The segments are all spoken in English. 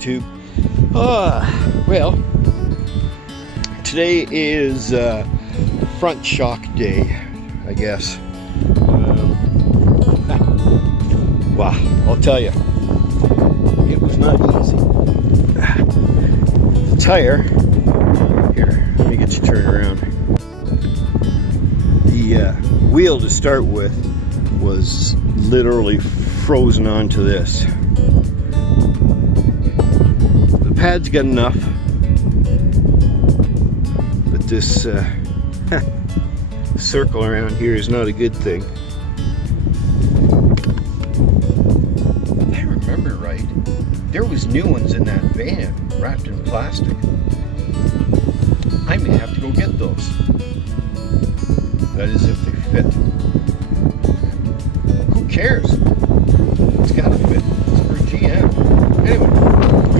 YouTube. Well, today is front shock day, I guess. Wow, I'll tell you, it was not easy. The tire, here, let me get you turned around. The wheel to start with was literally frozen onto this. The pad's got enough, but this circle around here is not a good thing. If I remember right, there was new ones in that van wrapped in plastic. I may have to go get those. That is if they fit. Who cares? It's gotta fit. It's for GM. Anyway,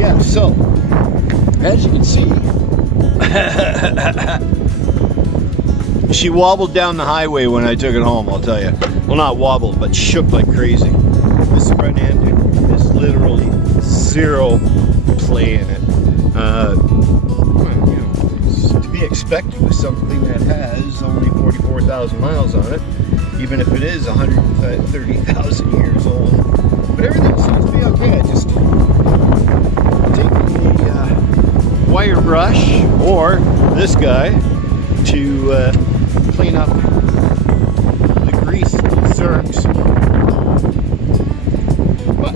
yeah, so as you can see, she wobbled down the highway when I took it home, I'll tell you. Well, not wobbled, but shook like crazy. This front end is literally zero play in it. It's to be expected with something that has only 44,000 miles on it, even if it is 130,000 years old. But everything seems to be okay. I just take the wire brush or this guy to clean up the grease zerks. But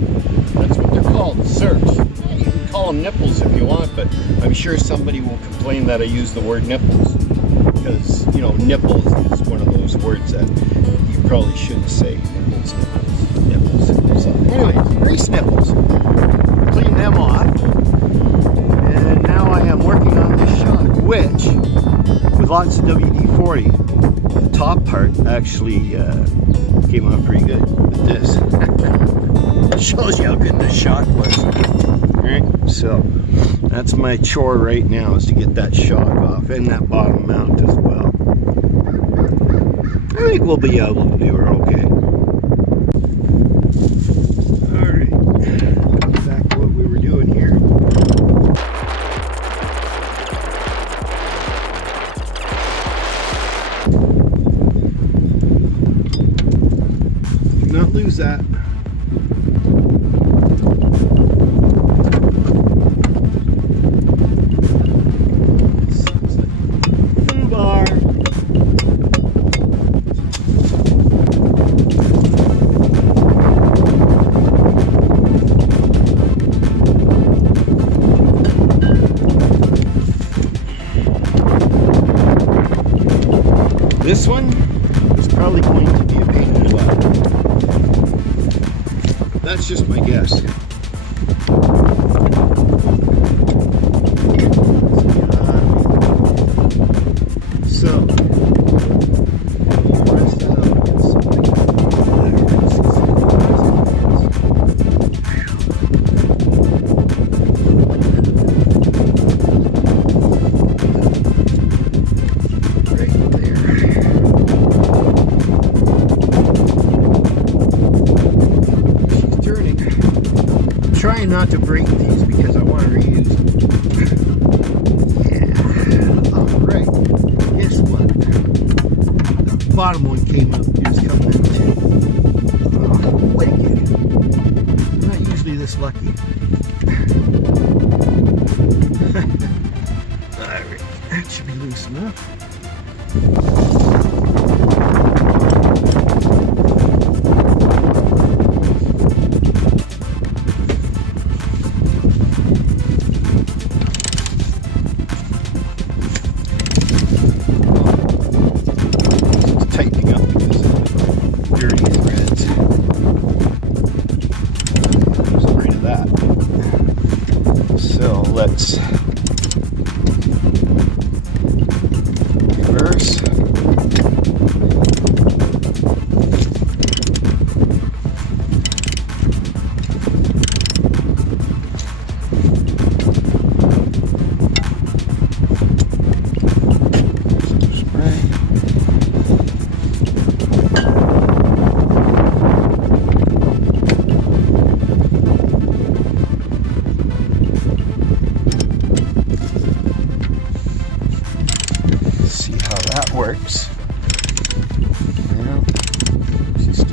that's what they're called, zerks. You can call them nipples if you want, but I'm sure somebody will complain that I use the word nipples, because, you know, nipples is one of those words that you probably shouldn't say. Nipples. So anyways, grease nipples. Clean them off. And now I am working on this shock, which, with lots of WD-40, the top part actually came out pretty good with this. It shows you how good the shock was. Alright, so that's my chore right now, is to get that shock off and that bottom mount as well. I think we'll be able to do her okay. Alright, back to what we were doing here. Do not lose that. This one is probably going to be a pain in the butt. That's just my guess. So, rest that out against something. Trying not to break these because I want to reuse them. Yeah. Alright. Guess what? The bottom one came up. It's coming out too. Oh, wicked. I'm not usually this lucky. Alright. That should be loose enough. So let's reverse.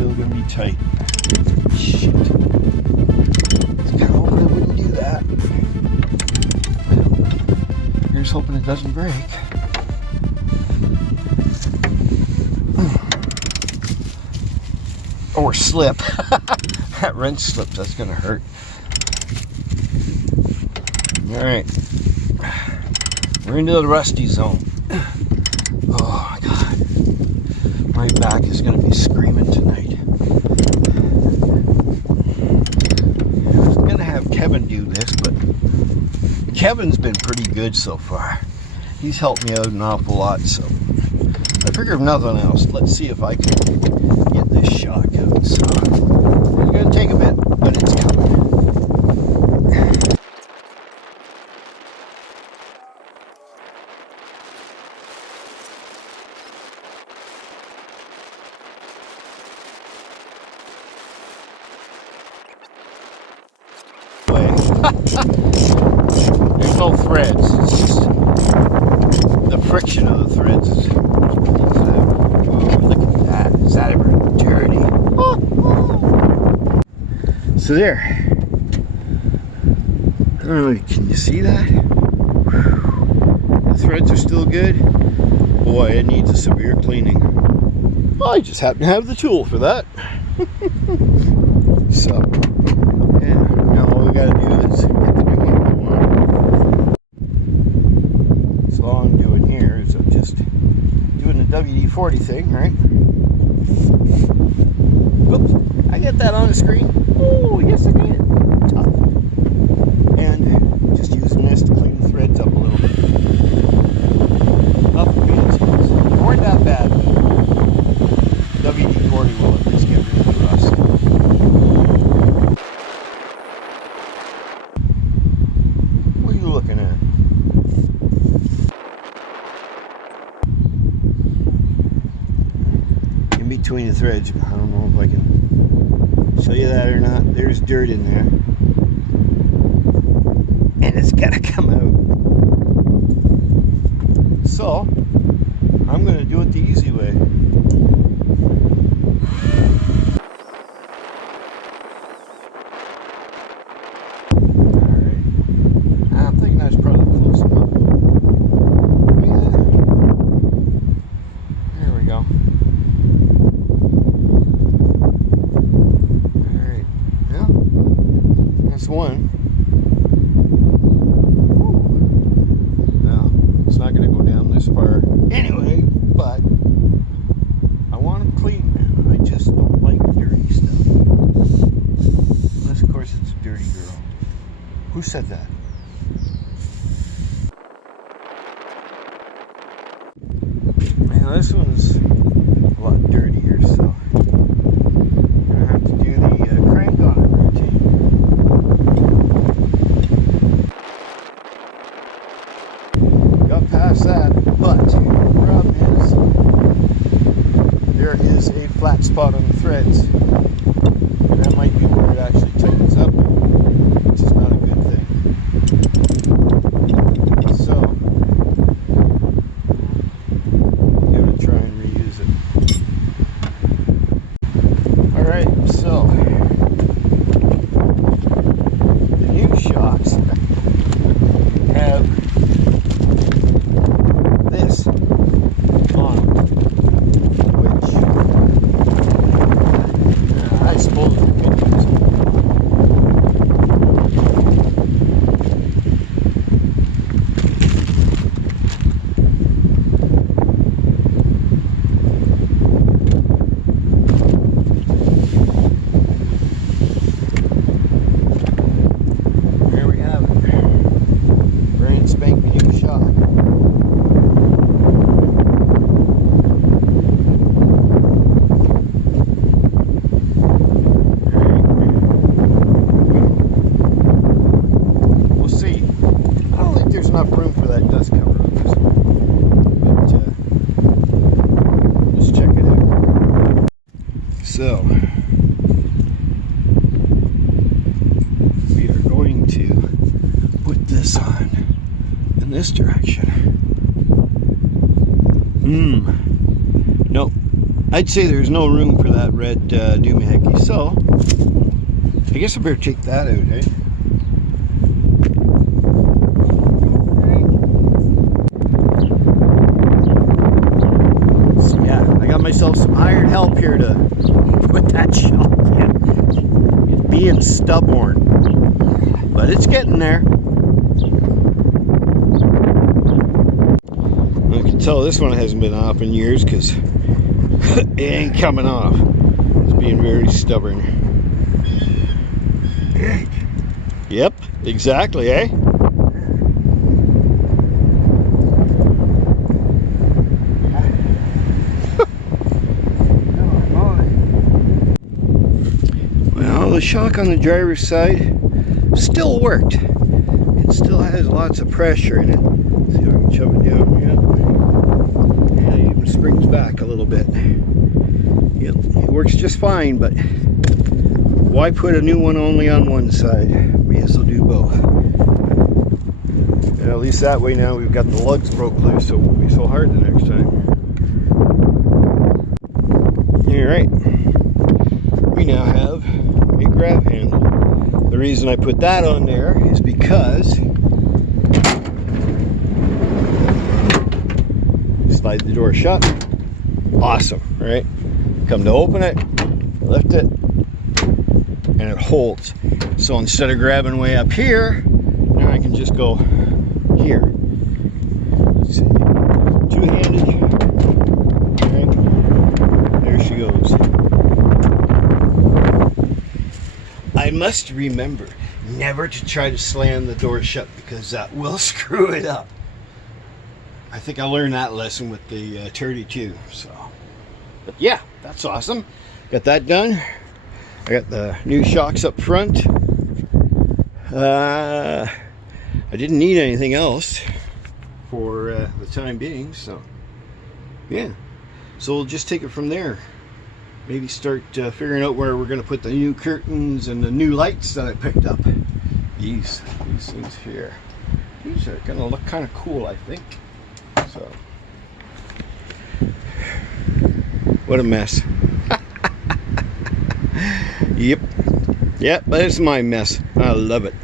still gonna be tight. Shit. I was kind of hoping it wouldn't do that. Here's hoping it doesn't break. Or slip. That wrench slips, that's gonna hurt. Alright. We're into the rusty zone. Oh my god. My back is gonna be screaming tonight. I was gonna have Kevin do this, but Kevin's been pretty good so far. He's helped me out an awful lot, so I figure if nothing else, let's see if I can get this shock out. So it's gonna take a bit, but it's coming. There's no threads. It's just the friction of the threads. Ooh, look at that. Is that ever dirty? So there. I don't know, can you see that? The threads are still good. Boy, it needs a severe cleaning. Well, I just happen to have the tool for that. So, yeah, now all we gotta do is get the new one going. So all I'm doing here is I'm just doing the WD-40 thing, right? Whoops, I get that on the screen. Oh, yes I did. Tough. And just using this to clean the threads up a little bit. Nothing fancy. They weren't that bad. WD-40 will at least get rid of the rust. What are you looking at? In between the threads, I don't know if I can show you that or not. There's dirt in there. And it's gotta come out. So, I'm gonna do it the easy way. Alright. I'm thinking that's probably close enough. Yeah. There we go. Alright. Yeah. That's one. Well, it's not going to go down this far anyway, but I want them clean, man. I just don't like dirty stuff. Unless, of course, it's a dirty girl. Who said that? Man, this one's a lot dirtier, so I'm going to have to do the crank on it routine. Got past that, but the problem is there is a flat spot on the threads, and that might be where it actually tightens up, which is not a good thing. So I'm going to try and reuse it. Alright, so the new shocks have this on them, which I suppose we could use. There we have it. Brand spanking new shock. We'll see. I don't think there's enough room for that dust cover on this one. But let's check it out. So we are going to put this on in this direction. Nope. I'd say there's no room for that red doohickey, so I guess I better take that out, eh? So yeah, I got myself some hired help here to put that shelf in. It's being stubborn, but it's getting there. I can tell this one hasn't been off in years because it ain't coming off. It's being very stubborn. Yep, exactly, eh? Well, the shock on the driver's side still worked. It still has lots of pressure in it. See if I can shove it down. Yeah, it even springs back a little bit. It works just fine, but why put a new one only on one side? We as well do both. And at least that way now we've got the lugs broke loose, so it won't be so hard the next time. Alright. We now have a grab handle. The reason I put that on there is because slide the door shut. Awesome, right? Come to open it, lift it, and it holds. So instead of grabbing way up here, now I can just go here. Let's see. Two-handed. Okay. There she goes. I must remember never to try to slam the door shut because that will screw it up. I think I learned that lesson with the 32. So, but yeah, that's awesome. Got that done. I got the new shocks up front. I didn't need anything else for the time being, so yeah. So we'll just take it from there. Maybe start figuring out where we're going to put the new curtains and the new lights that I picked up. These things here. These are going to look kind of cool, I think. So, what a mess. Yep, but it's my mess. I love it.